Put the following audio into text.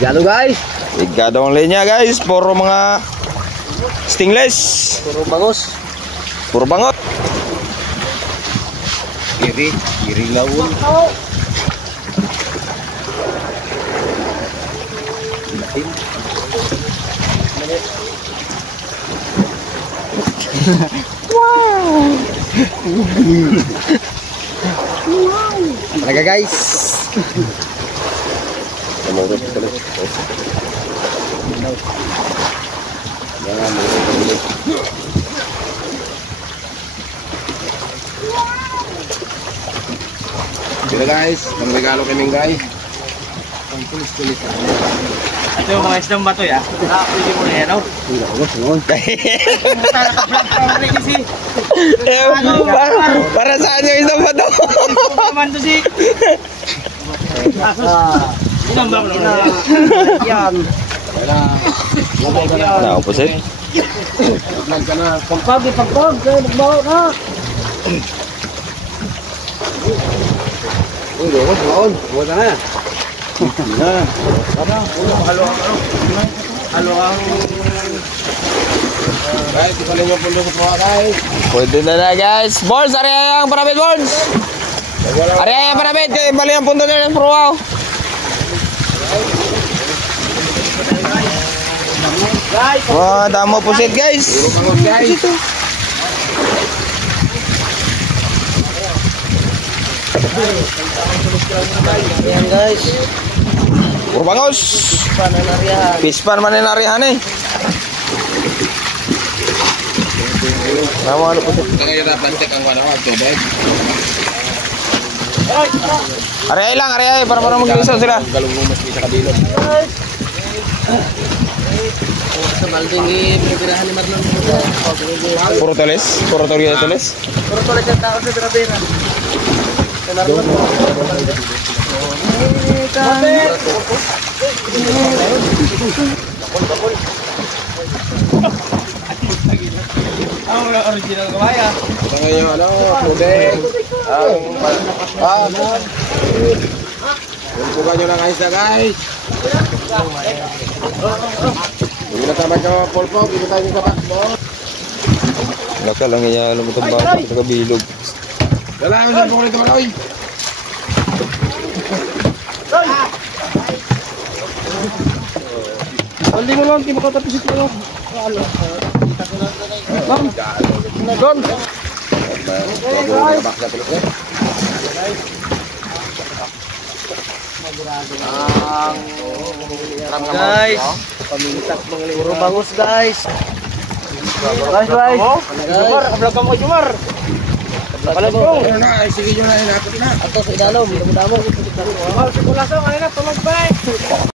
Galo guys. Igadong linya guys, puro mga stainless. Puro bangus. Puro bangot. Iri lawon. Wow. Talaga guys. Dito guys, ang regalo kaming guys. Ang tulis-tulis. Ito yung mga isdang bato ya. Pwede mo na yan, no? Para saan yung isang bato? Naman to si... Inang ba mo na? Yan. Opposite. Vlog ka na. Pagpag. Nagbaho na. Uy, doon. Huwag na nga. Halo ang... Guys, ipalin yung pundo sa proa guys. Pwede na guys. Balls, area yung parabit balls. Area yung parabit. Bali yung punto nila ng pro. Wah, damo pusit guys. Puro bangus guys. Ayan guys. Puro bangus. Pispan man yung narihan eh. Nama ano pusit. Kaya na bantek ang wala wag tubig. Area lang, area para mag-iso sila. Galong mas sa kabilog. Sa balding ibirahan ni Marlon. Puro tulis, puro tulis tulis. Puro tulis ang tao sa Drabera. Sa Marlon. Ang original kamaya. Ito ngayon, pudeng. Tulpukan nyo lang guys na guys. Hindi na tamad ka polpog, hindi tayo sa takbo. Naka lang niya alam mo itong baka sa kabilog. Wala yung salpong nito, Roy. Hindi mo lang, di makatapos ito. Don! Guys, puro bangus guys. Guys. Jumar, kablog ka mo Jumar. Kablog mo. Sige nyo na, inakot na. Ato sa idalom, damo-damo. Jumar, sikulasong, ano na, tulog ba?